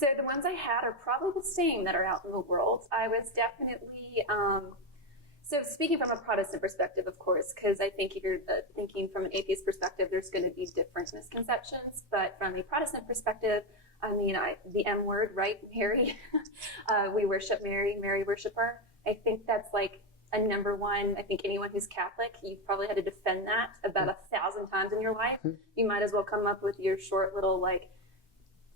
So the ones I had are probably the same that are out in the world. I was definitely, so speaking from a Protestant perspective, of course, because I think if you're thinking from an atheist perspective, there's going to be different misconceptions. But from a Protestant perspective, I mean, the M word, right? Mary. We worship Mary, Mary worshiper. I think that's like a number one. I think anyone who's Catholic, you've probably had to defend that about 1,000 times in your life. You might as well come up with your short little like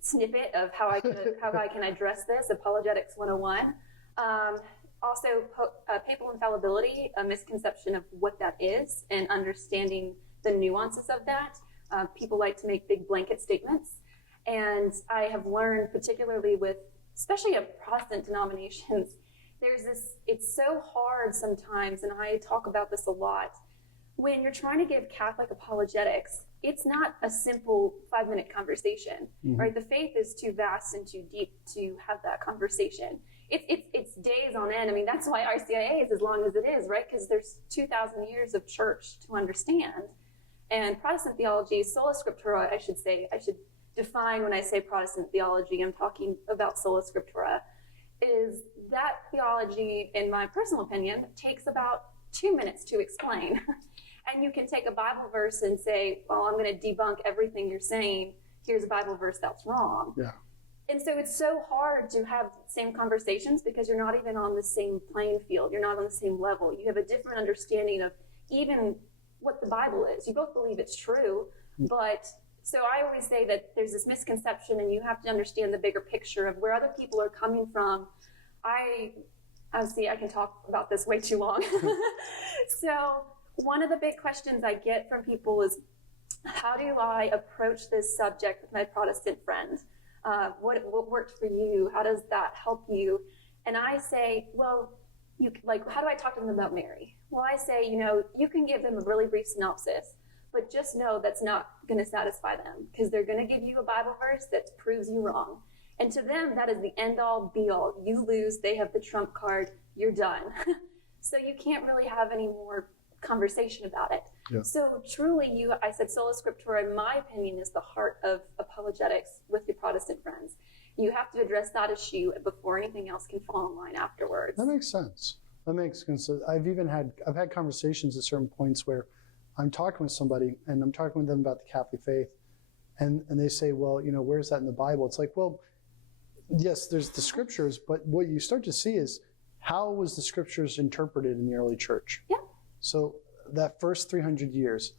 snippet of how I can address this, Apologetics 101. Also, papal infallibility, a misconception of what that is and understanding the nuances of that. People like to make big blanket statements. And I have learned, particularly with, especially of Protestant denominations, there's this, it's so hard sometimes, and I talk about this a lot, when you're trying to give Catholic apologetics, it's not a simple 5-minute conversation, right? The faith is too vast and too deep to have that conversation. It's days on end. I mean, that's why RCIA is as long as it is, right? Because there's 2,000 years of church to understand. And Protestant theology, sola scriptura, I should say, I should define when I say Protestant theology, I'm talking about sola scriptura, is that theology, in my personal opinion, takes about 2 minutes to explain. And you can take a Bible verse and say, well, I'm going to debunk everything you're saying. Here's a Bible verse that's wrong. Yeah. And so it's so hard to have the same conversations because you're not even on the same playing field. You're not on the same level. You have a different understanding of even what the Bible is. You both believe it's true, but so I always say that there's this misconception and you have to understand the bigger picture of where other people are coming from. I can talk about this way too long. So one of the big questions I get from people is, how do I approach this subject with my Protestant friend? What worked for you? How does that help you? And I say, well, how do I talk to them about Mary? Well, I say, you can give them a really brief synopsis, but just know that's not going to satisfy them because they're going to give you a Bible verse that proves you wrong. And to them, that is the end all be all. You lose, they have the trump card, you're done. So you can't really have any more conversation about it. Yeah. So truly, I said sola scriptura, in my opinion, is the heart of apologetics with your Protestant friends. You have to address that issue before anything else can fall in line afterwards. That makes sense. I've had conversations at certain points where I'm talking with somebody and I'm talking with them about the Catholic faith, and they say, well, where's that in the Bible? It's like, well, yes, there's the scriptures, but what you start to see is how was the scriptures interpreted in the early church? Yeah. So that first 300 years,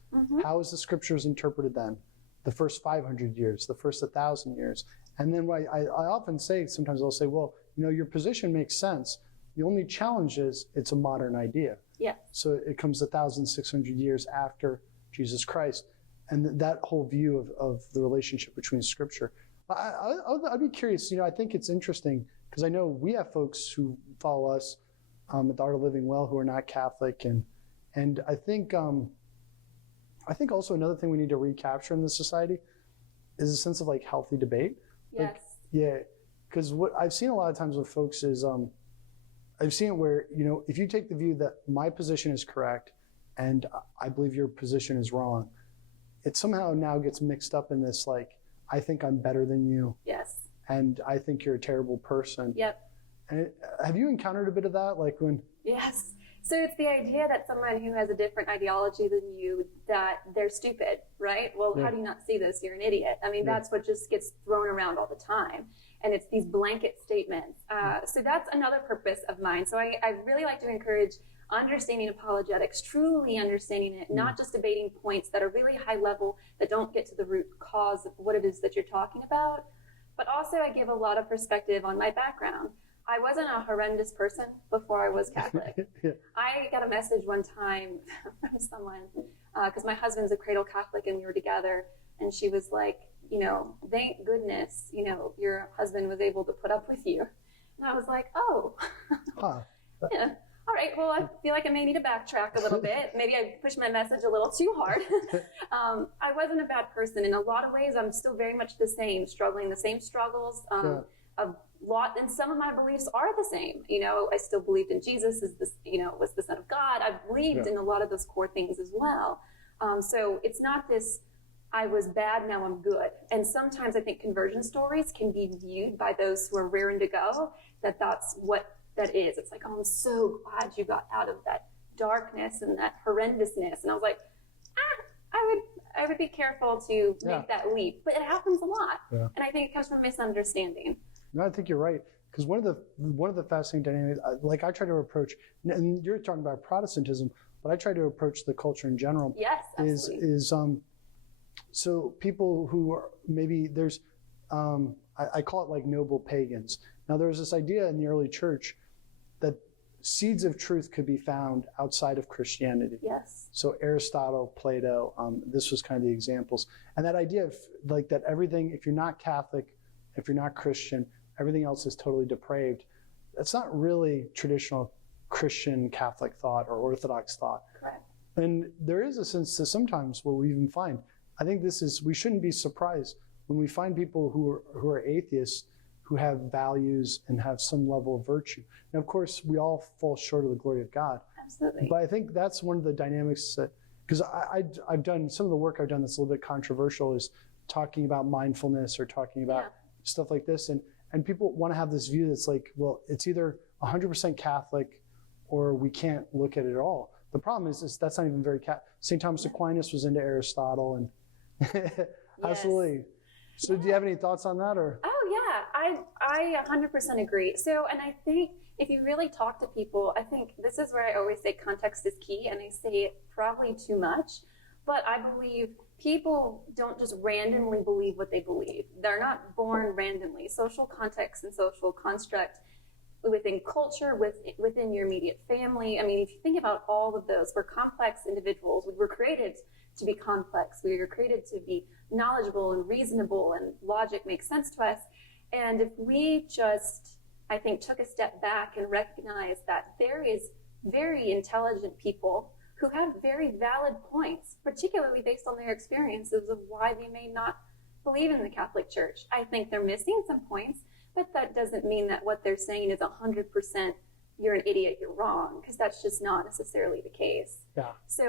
how was the scriptures interpreted then? The first 500 years, the first 1,000 years. And then I often say, sometimes I'll say, well, your position makes sense. The only challenge is it's a modern idea. Yeah. So it comes 1,600 years after Jesus Christ. And that whole view of the relationship between scripture. I'd be curious, I think it's interesting because I know we have folks who follow us at the Art of Living Well who are not Catholic. And I think also another thing we need to recapture in this society is a sense of like healthy debate. Yes. Because what I've seen a lot of times with folks is I've seen it where, if you take the view that my position is correct and I believe your position is wrong, it somehow now gets mixed up in this, like, I think I'm better than you. Yes. And I think you're a terrible person. Yep. And have you encountered a bit of that? Like when... Yes. So it's the idea that someone who has a different ideology than you, that they're stupid, right? Well, how do you not see this? You're an idiot. I mean, that's what just gets thrown around all the time. And it's these blanket statements. So that's another purpose of mine. So I really like to encourage understanding apologetics, truly understanding it, not just debating points that are really high level that don't get to the root cause of what it is that you're talking about. But also I give a lot of perspective on my background. I wasn't a horrendous person before I was Catholic. I got a message one time from someone, because my husband's a cradle Catholic and we were together, and she was like, thank goodness, your husband was able to put up with you. And I was like, oh, yeah. All right, well, I feel like I may need to backtrack a little bit. Maybe I pushed my message a little too hard. I wasn't a bad person. In a lot of ways, I'm still very much the same, struggling the same struggles. A lot, and some of my beliefs are the same. I still believed in Jesus as this, was the Son of God. I believed in a lot of those core things as well. So it's not this, I was bad, now I'm good. And sometimes I think conversion stories can be viewed by those who are raring to go, that that's what that is. It's like, oh, I'm so glad you got out of that darkness and that horrendousness. And I was like, I would be careful to make that leap. But it happens a lot. Yeah. And I think it comes from misunderstanding. No, I think you're right. Because one of the fascinating dynamics, like I try to approach, and you're talking about Protestantism, but I try to approach the culture in general. Yes, absolutely. So people who are maybe there's, I call it like noble pagans. Now there was this idea in the early church that seeds of truth could be found outside of Christianity. Yes. So Aristotle, Plato, this was kind of the examples. And that idea of like that everything, if you're not Catholic, if you're not Christian, everything else is totally depraved. That's not really traditional Christian Catholic thought or Orthodox thought. Correct. And there is a sense to sometimes what we even find. I think we shouldn't be surprised when we find people who are atheists who have values and have some level of virtue. And of course, we all fall short of the glory of God. Absolutely. But I think that's one of the dynamics that, because I've done some of the work I've done that's a little bit controversial is talking about mindfulness or talking about stuff like this. And people want to have this view that's like, well, it's either 100% Catholic or we can't look at it at all. The problem is that's not even very St. Thomas Aquinas was into Aristotle and absolutely. So do you have any thoughts on that or? Oh yeah, I 100% agree. So, and I think if you really talk to people, I think this is where I always say context is key, and I say it probably too much, but I believe people don't just randomly believe what they believe. They're not born randomly. Social context and social construct within culture, within your immediate family. I mean, if you think about all of those, we're complex individuals. We were created to be complex. We were created to be knowledgeable and reasonable, and logic makes sense to us. And if we just, I think, took a step back and recognized that there is very intelligent people who have very valid points, particularly based on their experiences of why they may not believe in the Catholic Church. I think they're missing some points, but that doesn't mean that what they're saying is 100% you're an idiot, you're wrong, because that's just not necessarily the case. Yeah. So